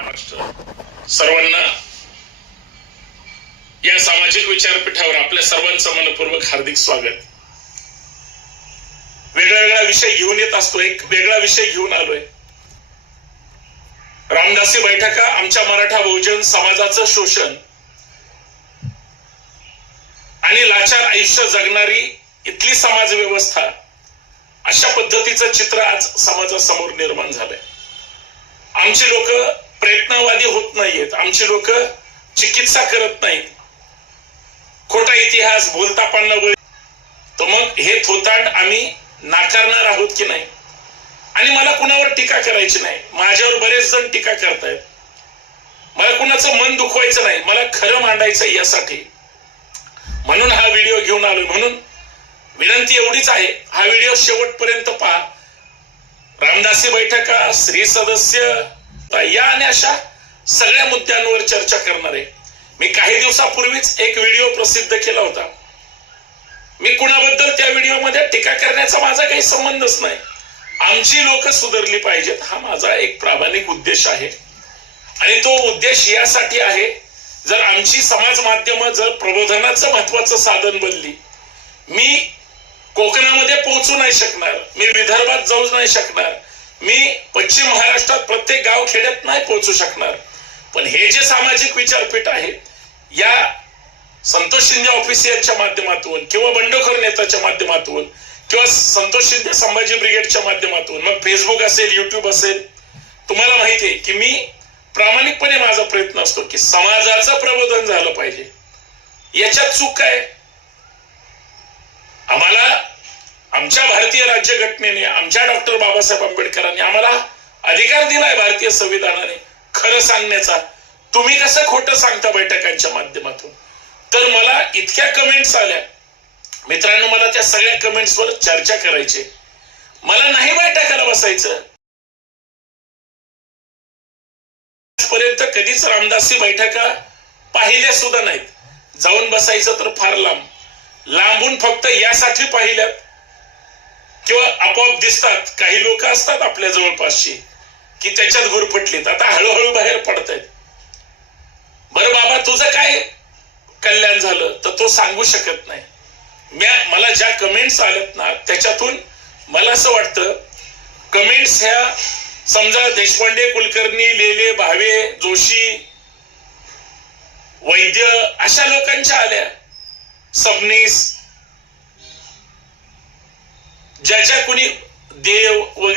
महाराष्ट्र. सर्वांना या सामाजिक विचारपीठावर आपल्या सर्वांचं मनपूर्वक हार्दिक स्वागत. वेगळा वेगळा विषय घेऊन येत असतो एक वेगळा विषय घेऊन आलोय. रामदासी बैठका आमच्या मराठा बहुजन समाजाचं शोषण आणि लाचार आयुष्य जगणारी इथली समाज व्यवस्था अशा पद्धतीचं चित्र आज समाजासमोर निर्माण झालंय. आमची लोक चेतनावादी होत नाहीयेत. आमची लोक चिकित्सा करत नाहीत. खोटा इतिहास बोलता पाडणं तर मग हे थोताट आम्ही नाकारणार आहोत की नाही? आणि मला कुणावर टीका करायची नाही? माझ्यावर बरेच जण टीका करतायत. मला कुणाचं मन दुखवायचं नाही. मला खरं मांडायचं यासाठी. म्हणून हा व्हिडिओ घेऊन आलोय. म्हणून विनंती एवढीच आहे. हा व्हिडिओ शेवटपर्यंत पहा. रामदासी बैठका स्त्री सदस्य या आणि अशा सगळ्या मुद्द्यांवर चर्चा करणार आहे. मी काही दिवसापूर्वीच एक व्हिडिओ प्रसिद्ध केला होता. मी कुणाबद्दल त्या व्हिडिओमध्ये टीका करण्याचा माझा काही संबंधच नाही. आमची लोक सुधारली पाहिजेत हा माझा एक प्रामाणिक उद्देश आहे. आणि तो उद्देश यासाठी आहे जर आमची समाज माध्यमं जर प्रबोधनाचं महत्वाचं साधन बनली मी कोकणामध्ये पोहोचू नाही शकणार मी विदर्भात जाऊ नाही शकणार मी पश्चिम महाराष्ट्रात प्रत्येक गाव खेड्यात नाही पोहोचू शकणार. पण हे जे सामाजिक विचारपीठ आहे या संतोष शिंदे ऑफिसियलच्या माध्यमातून किंवा बंडखोर नेत्याच्या माध्यमातून किंवा संतोष शिंदे संभाजी ब्रिगेडच्या माध्यमातून मग फेसबुक असेल युट्यूब असेल तुम्हाला माहिती आहे की मी प्रामाणिकपणे माझा प्रयत्न असतो की समाजाचं प्रबोधन झालं पाहिजे. याच्यात चूक काय? आम्हाला आमच्या भारतीय राज्यघटनेने आमच्या डॉक्टर बाबासाहेब आंबेडकरांनी आम्हाला अधिकार दिलाय भारतीय संविधानाने खरं सांगण्याचा. तुम्ही कसं खोटं सांगता बैठकांच्या माध्यमातून? तर मला इतक्या कमेंट्स आल्या. मित्रांनो मला त्या सगळ्या कमेंट्सवर चर्चा करायची. मला नाही बैठकाला बसायचं. आजपर्यंत कधीच रामदासी बैठका पाहिल्या सुद्धा नाहीत. जाऊन बसायचं तर फार लांब. लांबून फक्त यासाठी पाहिल्यात. किंवा आपोआप दिसतात. काही लोक असतात आपल्या जवळपासची की त्याच्यात गुरफटलीत. आता हळूहळू बाहेर पडतायत. बरं बाबा तुझं काय कल्याण झालं? तर तो सांगू शकत नाही. म्या मला ज्या कमेंट्स आल्यात ना त्याच्यातून मला असं वाटतं कमेंट्स ह्या समजा देशपांडे कुलकर्णी लेले भावे जोशी वैद्य अशा लोकांच्या आल्या. सबनीस ज्याच्या कुणी देव